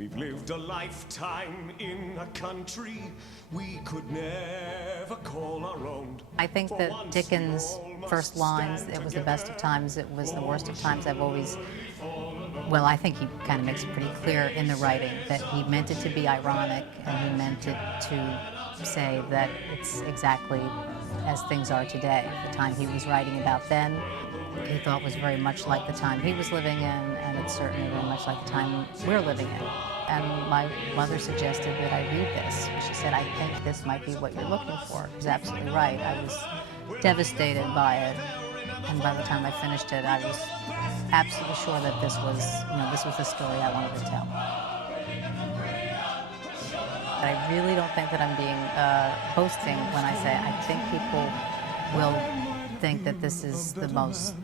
We've lived a lifetime in a country we could never call our own. I think that Dickens' first lines, "It was the best of times, it was the worst of times," I've always, well, I think he kind of makes it pretty clear in the writing that he meant it to be ironic, and he meant it to say that it's exactly as things are today. The time he was writing about then, he thought was very much like the time he was living in, and it's certainly very much like the time we're living in. And my mother suggested that I read this. She said, "I think this might be what you're looking for." She was absolutely right. I was devastated by it, and by the time I finished it, I was absolutely sure that this was the story I wanted to tell. But I really don't think that I'm being boasting when I say I think people will think that this is the most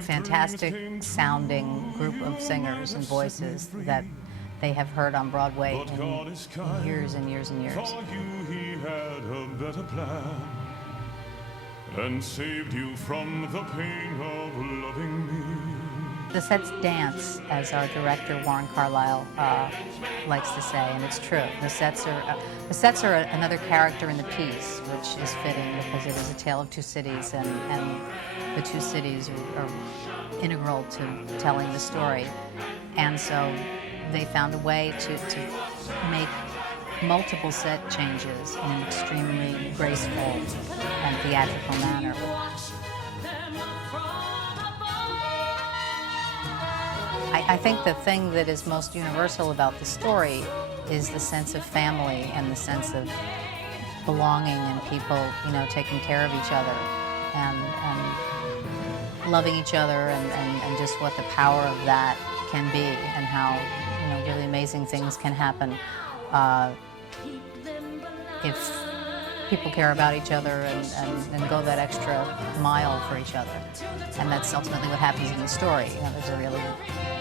fantastic sounding group of singers and voices that they have heard on Broadway in years and years and years. He had a better plan and saved you from the pain of loving me. The sets dance, as our director Warren Carlyle likes to say, and it's true. The sets are another character in the piece, which is fitting because it is a tale of two cities, and the two cities are integral to telling the story. And so they found a way to make multiple set changes in an extremely graceful and theatrical manner. I think the thing that is most universal about the story is the sense of family and the sense of belonging and people, taking care of each other and loving each other and just what the power of that can be and how, really amazing things can happen if people care about each other and go that extra mile for each other. And that's ultimately what happens in the story. There's a really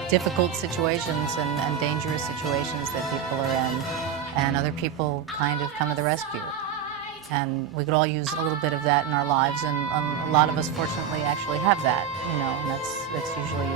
difficult situations and dangerous situations that people are in, and other people kind of come to the rescue. And we could all use a little bit of that in our lives, and a lot of us fortunately actually have that, and that's usually